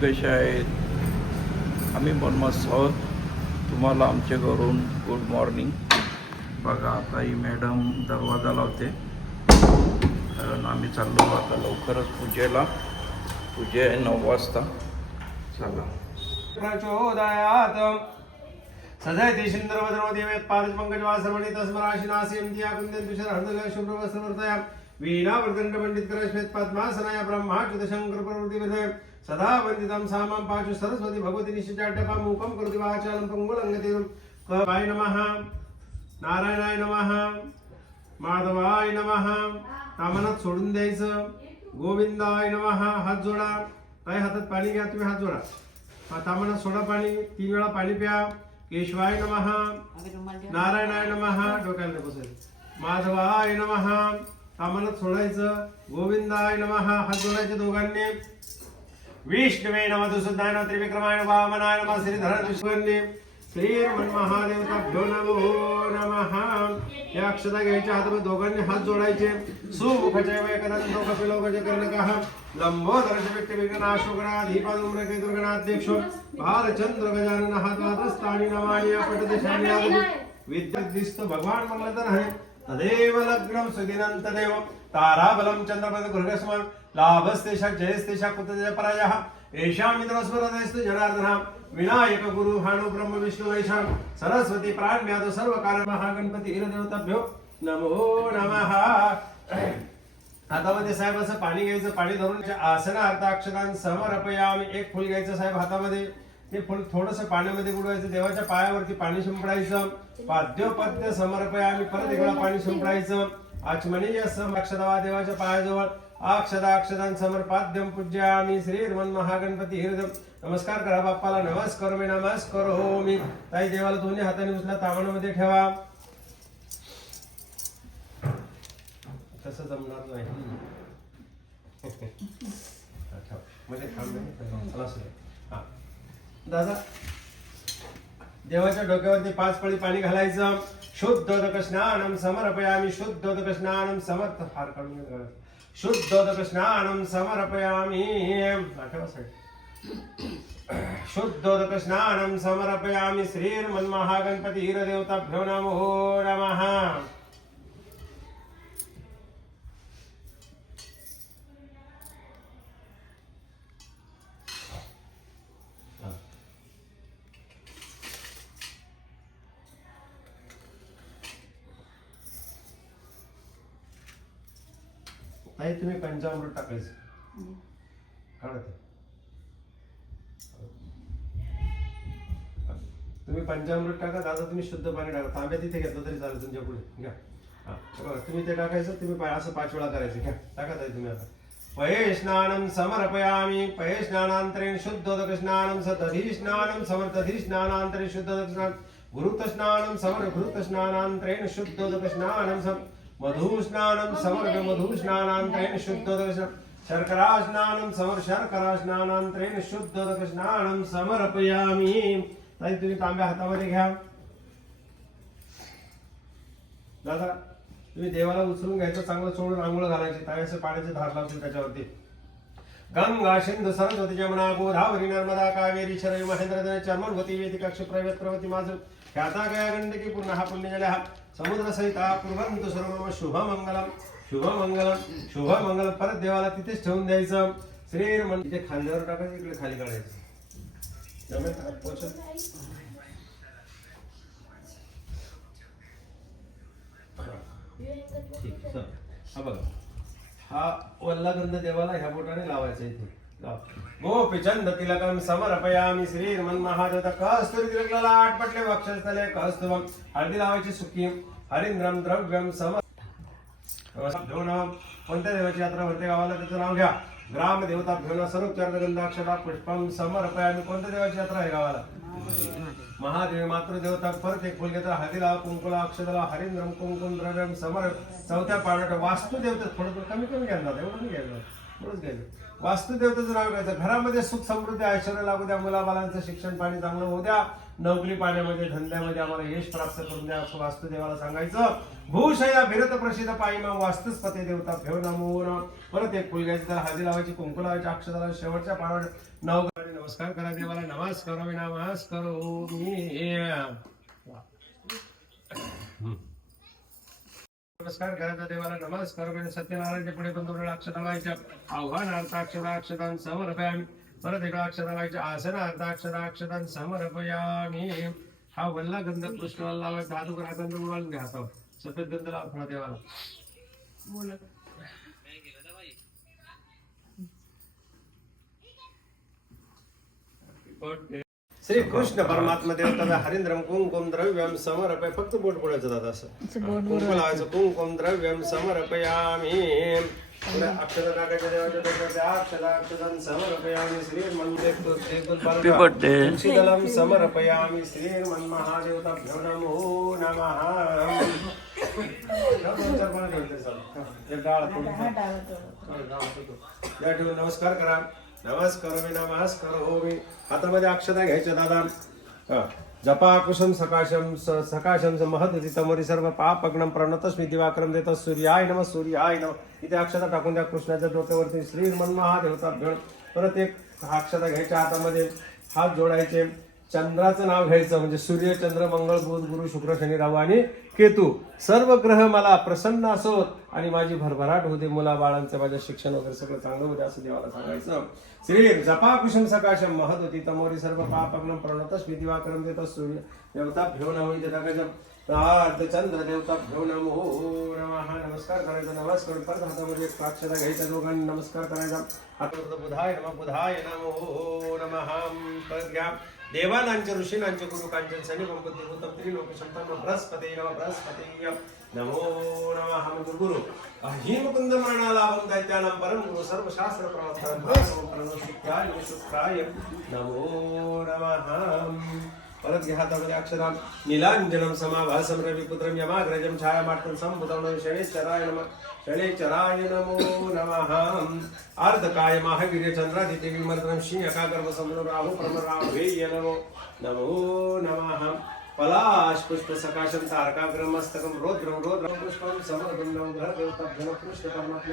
कसे आहेत? आम्ही पण मस्त आहोत. तुम्हाला आमच्या घरून गुड मॉर्निंग. बघा आता ही मॅडम दरवाजा लावते, कारण आम्ही चाललो आता लवकरच पूजेला. पूजे आहे 9 वाजता. चला. प्रचोदयात सजयति शिंद्रवद्रवदेवेत पारजपंकजवासरमणि तस्मराशिनासीयन्त्या कुन्दन्तुषरहृदय शुभ्रवस्त्रवर्तया वीणावर्धण्ड पंडितकर श्वेत पद्मासनाय ब्रह्माच्युत शंकर प्रवृत्तिविधे सदा वन्दितं सामां पाचु सरस्वती भगवती निश्चिताड्डपा मूकं करोति वाचालं पंगुलंगतिं कवाय नमः नारायणाय नमः माधवाय नमः. कामनात सोडून द्यायचं. गोविंदाय नमः. हात जोडा. काही हातात पाणी घ्या. तुम्ही हात जोडा. तामनात सोडा पाणी. 3 वेळा पाणी प्या. केशवाय नमः. नारायणाय नमः. डोक्याला बसायचं. माधवाय नमः. तामनात सोडायचं. गोविंदाय नमः. हात जोडायचे दोघांनी. विष्णवे नमः. दुसुदाय नमः. त्रिविक्रमाय वामनाय नमः. श्रीधर विष्णुवन्ने श्रीमन्महादेवताभ्यो नमो नमः. या अक्षता घ्यायच्या हातामध्ये दोघांनी हात जोडायचे. सुमुखचैव एकदन्तो कपिलो गजकर्णकः लंबोदरश्च व्यक्तिविघ्नाशुगणाधिपदुम्रकेतुर्गणाध्यक्षो भालचंद्र गजानन हातवादस्तानि नमानि अपटदिशानि विद्युद्दिस्तो भगवान मंगलधर है. तदेव लग्नं सुदिनं तदेव ताराबलं चंद्रपद गृहस्मन् लाभस्तेषा जयस्तेषा कुतजय पराजः एषा मित्रस्वरदेस्तु जनार्दनः विनायक गुरु भानु ब्रह्म विष्णु वैशाख सरस्वती प्राण्याद सर्व कारण महागणपती हिरदेवताभ्यो नमो नमः. हातामध्ये साहेब असं पाणी घ्यायचं. पाणी धरून आसनार्थ अक्षतां समर्पयामि. एक फुल घ्यायचं साहेब हातामध्ये. ते फुल थोडंसं पाण्यामध्ये बुडवायचं. देवाच्या पायावरती पाणी शिंपडायचं. पाद्योपद्य समर्पयामि. परत एक वेळा पाणी शिंपडायचं. आचमनीय अक्षता देवाच्या पायाजवळ अक्षतां समर्पाद्यम पूज्यामि. श्रीर्मन महागणपती हृदय. नमस्कार करा बाप्पाला. नमस्कार मी नमस्कार हो मी. ताई देवाला दोन्ही हाताने उचला. तामणामध्ये ठेवा. तसं जमणार नाही. म्हणजे दादा देवाच्या डोक्यावरती 5 पळी पाणी घालायचं. शुद्धोदक स्नानं समर्पयामि. शुद्धोदक स्नानं समर्थ हार काढून घ्या. शुद्धोदक स्नानं समर्पयामि. शुद्धोदक स्नानं समर्पयामि. श्रीर्मन्महागणपती हिरदेवताभ्यो नमो नमः. ताई तुम्ही पंचामृत टाकायचं. काढत तुम्ही पंचामृत टाका. दादा तुम्ही शुद्ध पाणी टाका. तांब्या तिथे घेतलं तरी चालेल तुमच्या पुढे. घ्या. तुम्ही ते टाकायचं. तुम्ही असं 5 वेळा करायचं. घ्या टाका ताई तुम्ही. आता पये स्नानं समर्पयामि. पये स्नानांतरेण शुद्धोदक स्नानं दधी स्नानं समर्दधी स्नानांतरे शुद्धोदक स्नान घृत स्नानं समर घृत स्नानांतरेण शुद्धोदक स्नानं सम मधु स्नानं समर्प्य मधु स्नानांतरेण शुद्धोदक स्नान शर्करा स्नानं समर शर्करा स्नानांतरेण शुद्धोदक स्नानं समर्पयामि. ताई तुम्ही तांब्या हातामध्ये घ्या. दादा तुम्ही देवाला उचलून घ्यायचं. चांगलं चोळून आंघोळ घालायची. ताईचं पाण्याची धार लावतील त्याच्यावरती. गंगा सिंधू सरस्वती जमुना गोदावरी नर्मदा कावेरी शरयू महेंद्र चर्मणवती वेदिका क्षिप्रवत प्रवती माझ ख्याता गया गंडकी पूर्ण हा पुण्यजलः समुद्र सहिता कुर्वन्तु सर्वम शुभमंगलम शुभमंगलम शुभमंगलम. परत देवाला तिथेच ठेवून द्यायचं. श्रीर्मन तिथे खांद्यावर टाकायचं. इकडे खाली काढायचं. हा बघा हा वल्लागंध देवाला ह्या बोटाने लावायचा. इथे गोपीचंद तिलकम समर्पयामि. श्रीर्मन्महादेवता कस्तुरी तिलकला आटपटले वक्षस्थले कौस्तुभम. हळदी लावायची सुकी. हरिंद्रम द्रव्यम समर्पयामि. कोणत्या देवाची यात्रा भरते गावाला त्याचं नाव घ्या. ग्राम देवता भेवना सर्वोपचार गंधाक्षता पुष्पम समर्पयामि. कोणत्या देवाची यात्रा आहे गावाला? महादेव मातृदेवता. परत एक फुल घेता. हळदीला कुंकुला अक्षताला हरिंद्रम कुंकुम द्रव्यम समर. चौथ्या पाण्यात वास्तुदेवता. थोडं कमी घ्यायला. एवढं नाही घ्यायला. बरोबर काय? वास्तुदेवतेचं नाव घ्यायचं. घरामध्ये सुख समृद्धी ऐश्वर्य लागू द्या, मुलाबालांचं शिक्षण पाणी चांगलं होऊ द्या, नोकरी पाण्यामध्ये धंद्यामध्ये आम्हाला यश प्राप्त करून द्या असं वास्तुदेवाला सांगायचं. भूषया भिरत प्रसिद्ध पायीमा वास्तुस्पती देवता भेव नमो नमः. परत एक फुल घ्यायची, त्याला हळदी लावायची, कुंकू लावायची, अक्षराला शेवटच्या पानावर नमस्कार करा देवाला. नमस्कार नमस्कार करायचा देवाला. नमस्कार सत्यनारायणच्या पुढे पण 2 वेळा अक्षता लावायच्या. आव्हानार्थ अक्षराक्षतां समर्पयामि. परत एका अक्षता लावायची. आसनार्थ अक्षराक्षतां समर्पयामि. हा वल्ला गंध कृष्णाला लावायचा. हात उघडा गंध उडवायला घ्या. हातावर सफेद गंध लावा देवाला. श्री कृष्ण परमात्मा देवता हरिंद्रम कुंकुम द्रव्यम समर्पय. फक्त बोट बोलायचं दादा असं कुंकू लावायचं. कुंकुम द्रव्यम समर्पयामि. अक्षता टाकायच्या देवाच्या अक्षराक्षतां समर्पयामि. तुलसीदलम समर्पयामि. श्रीर्मन्महादेवताभ्यो नमो नमः. या ठेवून नमस्कार करा. नमस्कार हो मी. हातामध्ये अक्षता घ्यायच्या दादा. जपा कुशम सकाशम सकाशम महती तमोरी सर्व पापग्नम प्रणतस्मी दिवाकरम देत सूर्याय नमः सूर्याय नमः. इथे अक्षता टाकून द्या कृष्णाच्या डोक्यावरती. श्रीर्मन्महादेवताभ्यो. परत एक अक्षता घ्यायच्या हातामध्ये. हात जोडायचे. चंद्राचं नाव घ्यायचं म्हणजे सूर्य चंद्र मंगळ बुध गुरु शुक्र शनी राहू आणि केतू सर्व ग्रह मला प्रसन्न असोत आणि माझी भरभराट होते. मुला बाळांचं माझं शिक्षण वगैरे सगळं चांगलं होते असं देवाला सांगायचं. श्री जपा कुशम सकाशम महत होती तमोरी सर्व पापग्नम प्रणतस्मी दिवाकरम देत सूर्य देवता भ्यो नमो देता चंद्र देवता भ्यो नमो नमः. नमस्कार करायचा. नमस्कार परत हातामध्ये एक अक्षता घ्यायच्या. दोघांनी नमस्कार करायचा. हातावर बुधाय नमो नमः. परत घ्या. देवानांचे ऋषीनांचे गुरु कांचन सनी गणपती भूतम त्रिलोक शंतम बृहस्पती नमो नमः. गुरु ही मुकुंद मरणालाभम दैत्यानां परम गुरु सर्वशास्त्र प्रवक्ता शुक्राय नमो नमः. परत घ्या हातामध्ये अक्षरा. नीलांजनम समाभासम रविपुत्रम यमाग्रजम छायामार्तम संभूतम शनेश्वराय नमः. शनेश्वराय नमो नमः. अर्धकाय महावीर्य चंद्रादित्य विमर्दनम सिंहकागर्भ समनो राहु प्रमरावेय नमो नमः. पलाश पुष्प सकाशम तारकाग्रम मस्तकम रोद्रम पुष्पम समर्पणम ग्रह देवताभ्यो कृष्ण परमात्मा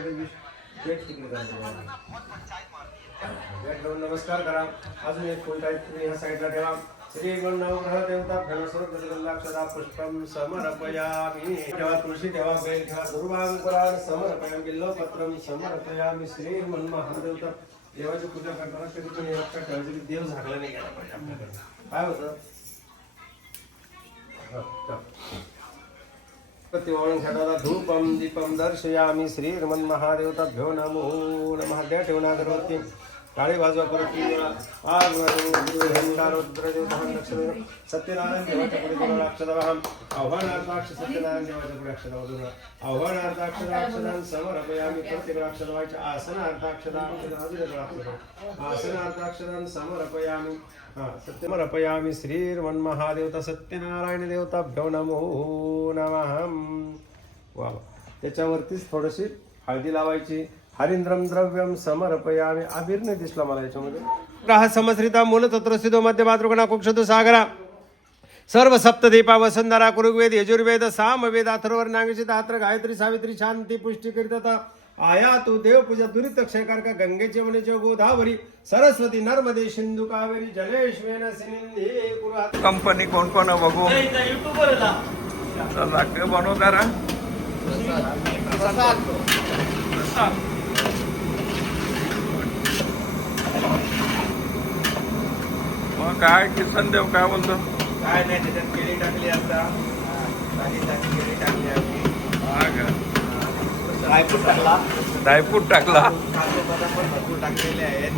नमस्कार करा. अजून एक फुल टाईप ह्या साईडला ठेवा. श्री गणनवग्रह देवता भ्रणस्वरक्षदा पुष्पम समर्पयामि. ठेवा तुळशी ठेवा. बेल ठेवा. दुर्वांकुरान समर्पयामि. बिल्वपत्रम समर्पयामि. श्रीर्मन्महादेवता. देवाची पूजा करताना कधी पण लक्षात ठेवायचं की देव झाकला नाही गेला पाहिजे आपल्याकडे. काय होतं प्रतिवळून घेताना धूपम दीपम दर्शयामि. श्रीर्मन्महादेवताभ्यो नमो नमः. द्या ठेवून अगरबत्ती. काळी वाजवा परत सत्यनारायण देवाच्या पुढे दोन अक्षरा. आव्हानार्थाक्ष सत्यनारायण देवाच्या पुढे अक्षरा. आव्हानार्थाक्षराक्षरां समर्पयामि. प्रत्येक अक्षर व्हायच्या. आसनार्थाक्षरां समर्पयामि. सत्यमर्पयामि. श्रीर्मन्महादेवता सत्यनारायण देवताभ्यो नमो नमः. वा. त्याच्यावरतीच थोडीशी हळदी लावायची. हरिंद्रम द्रव्यम समर्पयामि. आबीर नाही दिसला मला याच्यामध्ये. ग्रह समश्रिता मूलतत्र सिद्धो मध्य मातृगणा कुक्षतु सागरा सर्व सप्तदीपा वसुंधरा कुरुवेद यजुर्वेद सामवेद अथर्वण नागेशित आत्र गायत्री सावित्री शांती पुष्टी करीत आया तू देव पूजा दुरित क्षयकार का गंगेचे वनेचे गोदावरी सरस्वती नर्मदे सिंधु कावेरी जलेश्वेन सिंधे पुरा. कंपनी कोण कोण बघू बनवतारा. मग काय किसन देव काय म्हणतो. काय नाही त्याच्यात केळी टाकली. आता केळी टाकली. ड्रायफ्रूट टाकला. भरपूर टाकलेले आहेत.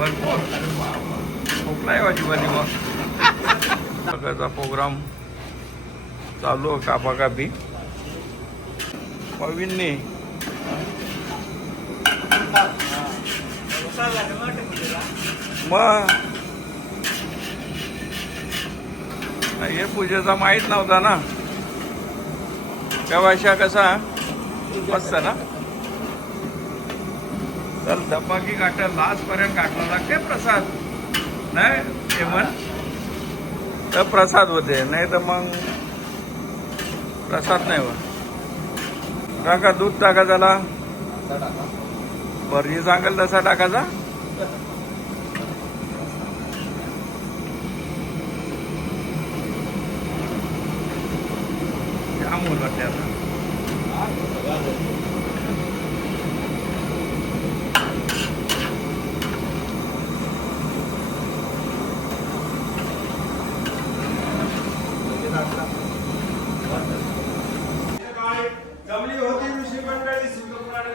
खूप नाही भाजी भाजी. मग सगळ्याचा प्रोग्राम चालू कापाकापी. पवीनने मग हे पूजेचा माहीत नव्हता ना. त्या भाषा कसा मस्त ना. तर धपाकी गाठ लास्टपर्यंत गाठला लागते प्रसाद नाही ते म्हण तर प्रसाद होते नाही तर मग प्रसाद नाही होत. टाका दूध टाका त्याला बरं सांगेल तसा टाकायचा. जाम उलटते आता जमली होती ऋषी मंडळी सिंधुपुराणे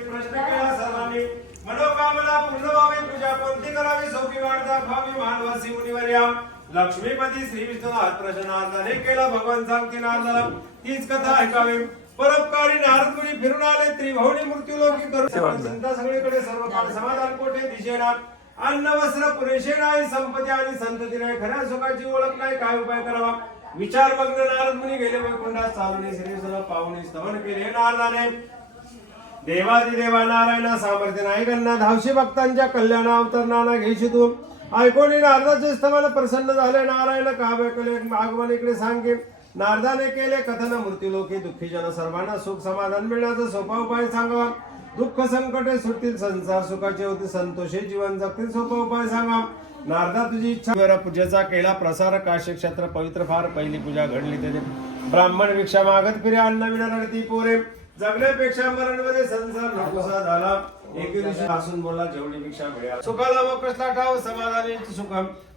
प्रश्न केला सर्वांनी मनोकामना पूर्ण व्हावी पूजा कोणती करावी सोपी वाढता भावी मानवासी मुनिवर्या लक्ष्मीपती श्री विष्णुनाथ प्रश्नार्थाने केला भगवान सांगते नारदाला तीच कथा ऐकावी. परोपकारी नारद मुनी फिरून आले त्रिभुवनी मृत्यूलोकी करू चिंता सगळीकडे सर्व काळ समाधान कोठे दिशेना अन्न वस्त्र पुरेसे नाही संपत्ती आणि संतती नाही खऱ्या सुखाची ओळख नाही काय उपाय करावा. विचारमग्न नारद मुनी गेले वैकुंठात चालून श्रीसुला पाहुणे स्तवन केले नारदाने देवादिदेवा नारायणा सामर्थ्य नाही गणना धावशी भक्तांच्या कल्याणा अवतरणाना घेशी तू ऐकून नारदाचे स्तवन प्रसन्न झाले नारायण काव्य कले आगमन इकडे सांगे नारदाने केले कथन मृत्यूलोकी दुःखी जन सर्वांना सुख समाधान मिळण्याचा सोपा उपाय सांगावा. दुःख संकटे सुटतील संसार सुखाचे होते संतोषे जीवन जगतील सोपा उपाय सांगा. नारदा तुझी इच्छा पूजेचा केला प्रसार काशी क्षेत्र पवित्र फार पहिली पूजा घडली त्याने ब्राह्मण भिक्षा मागत फिरे अन्न विना रडती पोरे जगण्यापेक्षा मरणमध्ये संसार नकोसा झाला. एके दिवशी हसून बोला जेवढी भिक्षा मिळाली सुखाला मग कसला ठाव समाधानी सुख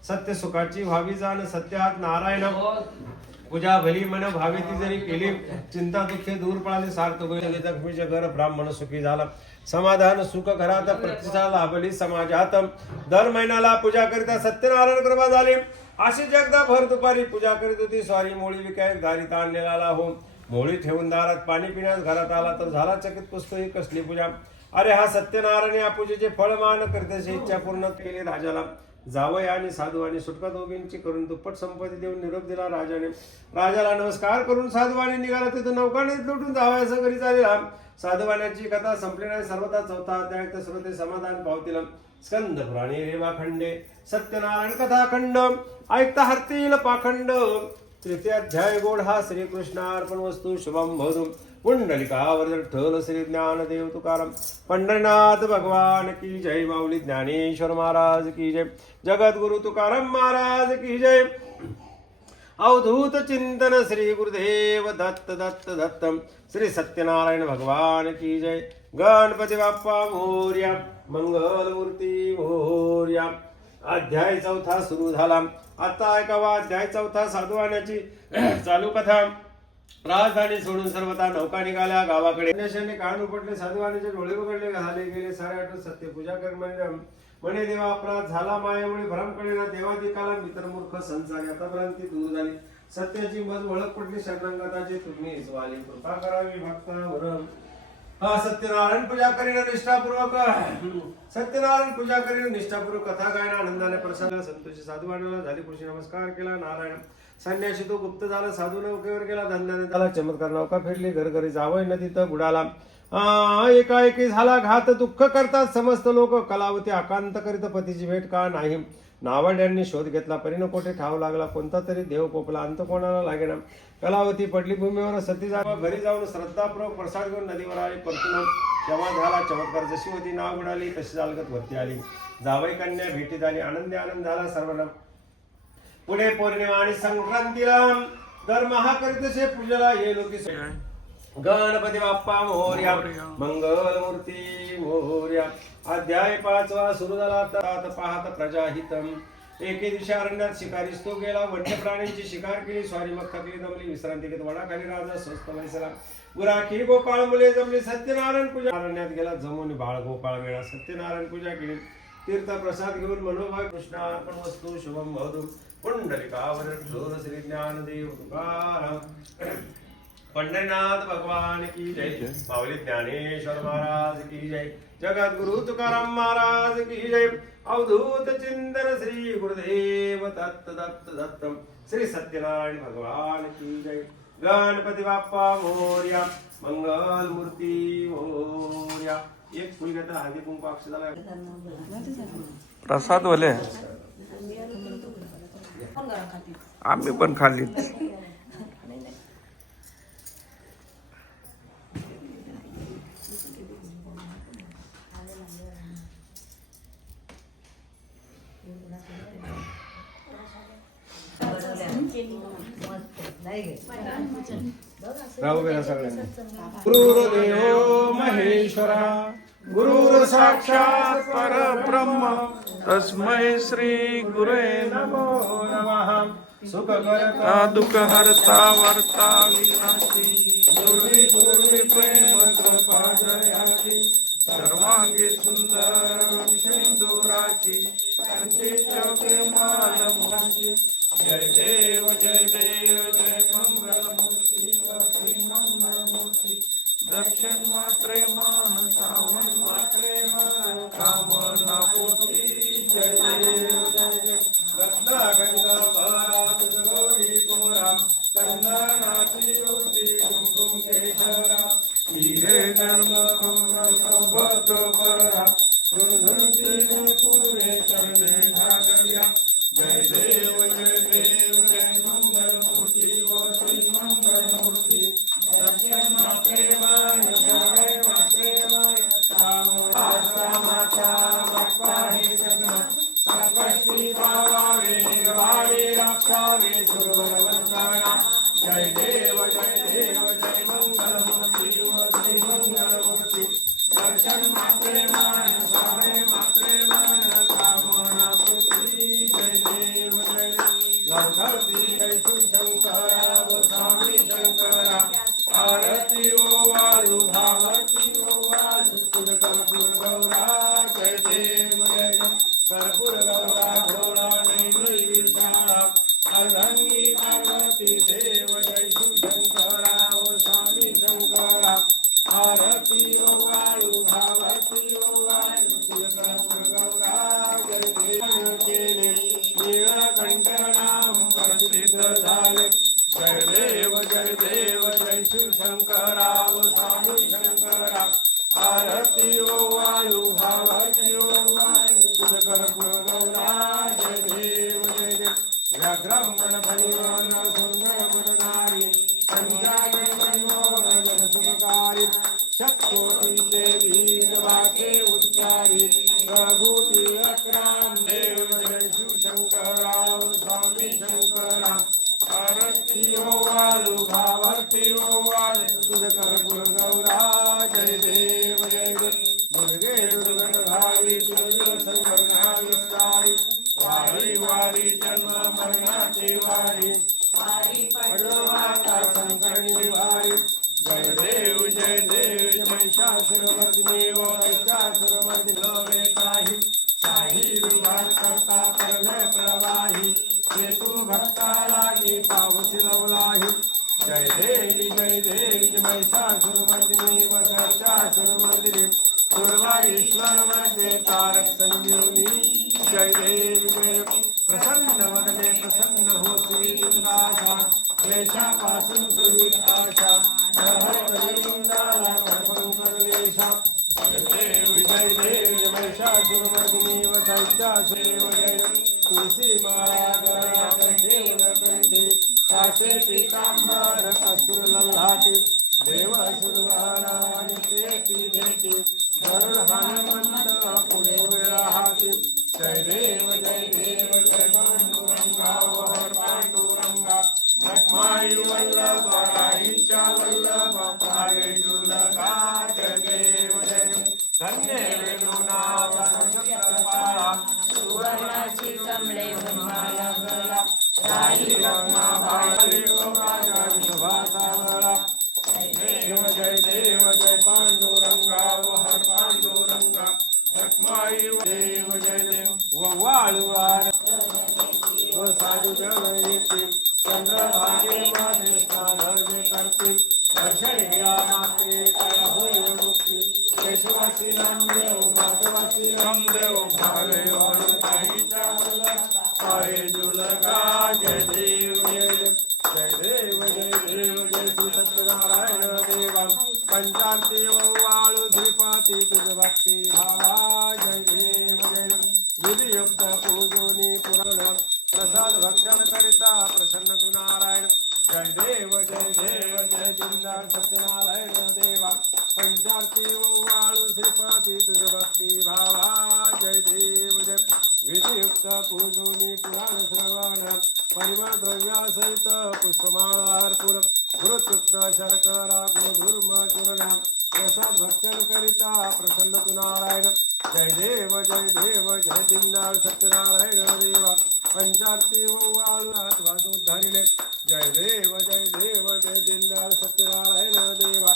सत्य सुखाची व्हावी जाण सत्यात नारायण पूजा भली मन भावी ती जरी केली चिंता दुःखे दूर पळाली सार्थ जखमीचे घर ब्राह्मण सुखी झाला. समाधान सुख घरात प्रतिष्ठा लाभली समाजात दर महिन्याला पूजा करिता सत्यनारायण कृपा झाली. अशी जगदा भर दुपारी पूजा करीत होती स्वारी मोळी विकाय दारीत आणलेला हो मोळी ठेवून दारात पाणी पिण्यास घरात आला तर झाला चकित पुस्तक ही कसली पूजा. अरे हा सत्यनारायण या पूजेचे फळमान करतेची इच्छा पूर्ण केली राजाला. जावई आणि साधू आणि सुटका दोघींची करून दुप्पट संपत्ती देऊन निरोप दिला राजाने. राजाला नमस्कार करून साधूवाने निघाला तिथून नौकाने लुटून जावयास घरी चालला. साधूवाण्याची कथा संपली नाही सर्वता चौथा अध्याय तर श्रोते समाधान पावतील. स्कंद पुराणी रेवा खंडे सत्यनारायण कथा खंड ऐकता हरतील पाखंड. तृतीय अध्याय गोड हा श्रीकृष्णार्पण वस्तू शुभम भवतु. पुंडलिकावर ठल श्री ज्ञानदेव तुकाराम पंढरनाथ भगवान की जय. माऊली ज्ञानेश्वर महाराज की जय. जगद्गुरु तुकाराम महाराज की जय. अवधूत चिंतन श्री गुरुदेव दत्त दत्त दत्त. श्री सत्यनारायण भगवान की जय. गणपती बाप्पा मोरया मंगल मूर्ती मोरया. अध्याय चौथा सुरू झाला. आता ऐकावा अध्याय चौथा साधुवाण्याची चालू कथा. राजधानी सोडून सर्वता नौका निघाल्या गावाकडे. कान उपटले साधुवाण्याचे डोळे उघडले झाले गेले सारे आठ सत्य पूजा कर म्हणे देवा अपराध झाला मायामुळे भ्रम कळेना देवादिकाला मित्र मूर्ख संसारी आता भ्रांती दूर झाली. सत्याची मज ओळख पडली शरणागताची तुम्ही वाली कृपा करावी भक्तावर. हा सत्यनारायण पूजा करीन निष्ठापूर्वक सत्यनारायण पूजा करीन निष्ठापूर्वक कथा गायना आनंदाने प्रसन्न संतोषी साधुवाण्याला झाली पुरुषी नमस्कार केला. नारायण संन्याशी तो गुप्त झाला साधू नौकेवर गेला धंद्याने त्याला चमत्कार नौका फिरली घरघरी जावई नदीत बुडाला. एकाएकी झाला घात दुःख करतात समस्त लोक कलावती आकांत करीत पतीची भेट का नाही. नावाड्यांनी शोध घेतला परीनं कोठे ठाव लागला कोणता तरी देव कोपला अंत कोणाला लागेना. कलावती पडली भूमीवर सती जावा घरी जाऊन श्रद्धापूर्वक प्रसाद घेऊन नदीवर आली परतून तेव्हा झाला चमत्कार. जशी होती नाव बुडाली तशी चालगत वरती आली. जावई कन्या भेटी झाली आनंदी आनंद झाला सर्वांना. पुढे पौर्णिमा आणि संक्रांतीला दर महाकरितसे पूजेला ये लोकी. गणपती बाप्पा मोरया मंगल मूर्ती मोरया. अध्याय 5 सुरू झाला. पाहत प्रजाहितम. एके दिवशी अरण्यात शिकारीस तो गेला वन्य प्राण्यांची शिकार केली स्वारी मग थकली दमली विश्रांती घेत वडाखाली राजा स्वस्त बैसला. गुराखी गोपाळ मुले जमली सत्यनारायण पूजा. अरण्यात गेला जमून बाळ गोपाळ मिळा सत्यनारायण पूजा केली. तीर्थ प्रसाद घेऊन मनोभाव कृष्णार्पण वस्तू शुभम भवतु. पुंडलिकावर ठोर श्री ज्ञानदेव तुकाराम पंढरनाथ भगवान की जय. माऊली ज्ञानेश्वर महाराज की जय. जगद्गुरु तुकाराम महाराज की जय. अवधूत चिंतन श्री गुरुदेव दत्त दत्त दत्त. श्री सत्यनारायण भगवान की जय. गणपती बाप्पा मोरया मंगल मूर्ती मोरया. एक फुल घेता हळदी कुंकू अक्षदाला प्रसाद वले आम्ही पण खाल्ली. गुरुर्देवो महेश्वरा गुरुर् साक्षात् परब्रह्म तस्मै श्री गुरुवे नमो नमः सुखकरता दुःखहर्ता वर्ता विनाशी पूर्वी प्रेम कृपा जयाची सर्वांगी सुंदर सिंदुराची प्रेमाल मुलाची. जय देव जय मंगलमूर्ती श्री मंगलमूर्ती. दर्शन मात्रे मान सावन मात्रे मान कामना पूर्ती. जय देव रत्नागंधा भारात गौरी कोरा चंदनाची ज्योती कुंकुम केशरा हिरे धर्म सोबत बरा धुंधुंतीने पुरे चरणे झाकल्या. जय देव जय मंगलमूर्ती व श्री मंगलमूर्ती. दर्शन मात्रे मान शरण प्रेमान काम माता बाप्पाने सगळं साकष्टी पावावे निर्वावे रक्षावे सुरवंताना. जय देव जय मंगलमूर्ती व श्री मंगलमूर्ती. दर्शन मात्रे मान सावे मात्रे मान कामना पूर्ती. जय देव लवकरती जय शिवशंकरा व स्वामी शंकरा. आरती ओ वाळू भावती ओ वाळू तुझ कर्पूर गौरा. जय देव कर्पूर गौरा घोडा नैनी विशाळा अर्धंगी पार्वती देव जय शिवशंकरा ओ स्वामी शंकरा. आरती ओ वाळू भावती ओ वाळू तुझ कर्पूर गौरा. जय देव केले नीळकंठ नाम प्रसिद्ध झाले. जय देव जय शिवशंकरा व स्वामी शंकरा. आरती ओ वाळू भावती ओ वाळू तुझ कर्पूर गौरा. जय देव व्याघ्रम गणपतिवन सुंदर मननारी पंचायत मनोहर जन सुखकारी. शतकोटीचे वीर वाके उच्चारी प्रभूती अक्राम देव जय शिवशंकरा व स्वामी शंकरा. आरती ओ वाळू भावती ओ वाळू तुझ कर्पूर गौरा. जय देव दुर्गे दुर्गण भावी तुझ संकरना विस्तारी. वारी वारी जन्म मरणाची वारी पडवाता संकरणी वारी. जय देव महिषासुरमर्दिनी व महिषासुरमर्दिनी लवे काही. साही विभाग करता करले प्रवाही हेतू भक्ता लागी पावसी लवलाही. जय देवी महिषासुरमर्दिनी व महिषासुरमर्दिनी पूर्वा ईश्वर मध्ये तारक संजीवनी. जय देवी प्रसन्न वदने प्रसन्न होती दुर्गाशा क्लेशापासून तुझी आशा करवेशा. जय देवी महिषासुरमर्दिनी व महिषासुरमर्दिनी तुलसी माळा गळा कंठे कासे पीतांबर कसुर लल्हाटी. देव सुरवाराणी प्रेती भेटी गरुड हनुमंत पुढे राहती. जय देव जय पांडुरंगा वर पांडुरंगा. लक्ष्माई वल्लभ राईच्या वल्लभ पारे दुर्लगा. जय देव धन्य वेणुनाथ शंकरपाळा सुवर्णाची कमळे उन्हाला गळा. साई रत्नाबाई राजा विश्वासावळा. जय देव जय पांडुरंगा हर पांडुरंगा. लक्ष्माई देव जय देव व वाळुवार व साधू जन येते. चंद्रभागे माझे स्नान जे करते. दर्शन घ्या माते काय होय मुक्ती. केशवासी नामदेव माधवासी नामदेव भावे वाळुताईच्या पाये जुलगा. जय देव जय देव जय सत्यनारायण देवा. पंचांती वाळू श्रीपाती तुझ भक्ती भावा जय देव जय विधियुक्त पूजोनी पुराण प्रसाद भक्षण करिता प्रसन्न तू नारायण जय देव जय जिंदाल सत्यनारायण देवा पंचारती वाळू श्रीपाती तुझ भक्ती भावा जय देव जय विधियुक्त पूजोनी पुराण श्रवण परिमळ द्रव्यासहित पुष्पमाळा अर्पुर घृतयुक्त शर्करा गोधूर्म चूर्ण प्रसाद भक्षण करिता प्रसन्न तू नारायण जय देव जय दिंडाळ सत्यनारायण देवा पंचारती वाळूनाथ वासुधारिणे जय देव जय दिंडाळ सत्यनारायण देवा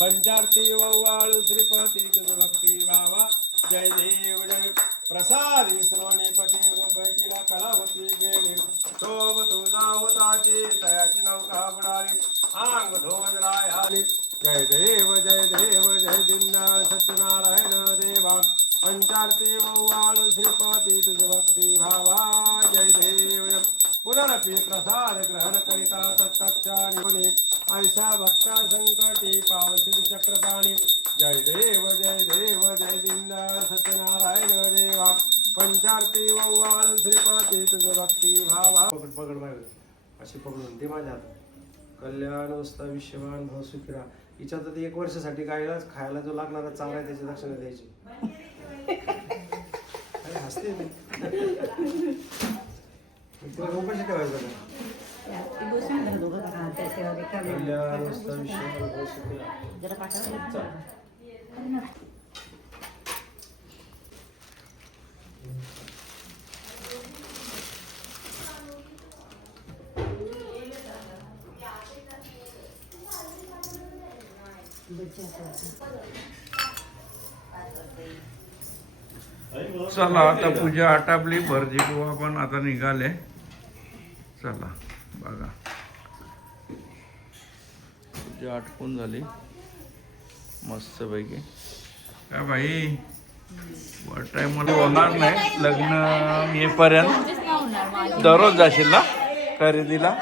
पंचारती वाळू श्रीपती तुझ भक्ती भावा जय देव जय प्रसाद श्रवणे पती बैठीला कळावती गेले शोभ तुझा होताची तयाची नौका बुडाली अंग ध्वज राय जय देव जय दिंडाळ सत्यनारायण देवा पंचारती वाळू श्रीपती तुझ भक्ती भावा जय देव पुनरपि प्रसाद ग्रहण करिता तत्क्षाणी ऐशा भक्ता संकटी पावसिद चक्रपाणी जय देव जय दिंडाळ सत्यनारायण देवा पंचारती वाळू श्रीपती तुझ भक्ती भावा पकड मागे अशी पकडून ते माझ्या कल्याण वस्ता विश्ववान भव सुखीरा हिच्या तर 1 वर्षासाठी गायला खायला जो लागणारा चांगला आहे त्याची दक्षिणा द्यायची अरे हसते तिला उपाशी ठेवायचं कल्याण वस्ता विश्ववान भव सुखीरा चला आता पूजा आटापली भरजी बुवा पण आता निघाले चला बघा पूजा आटपून झाली मस्त पैकी काय भाई टाइम मला होणार नाही लग्न येईपर्यंत दररोज जाशील ना खरेदीला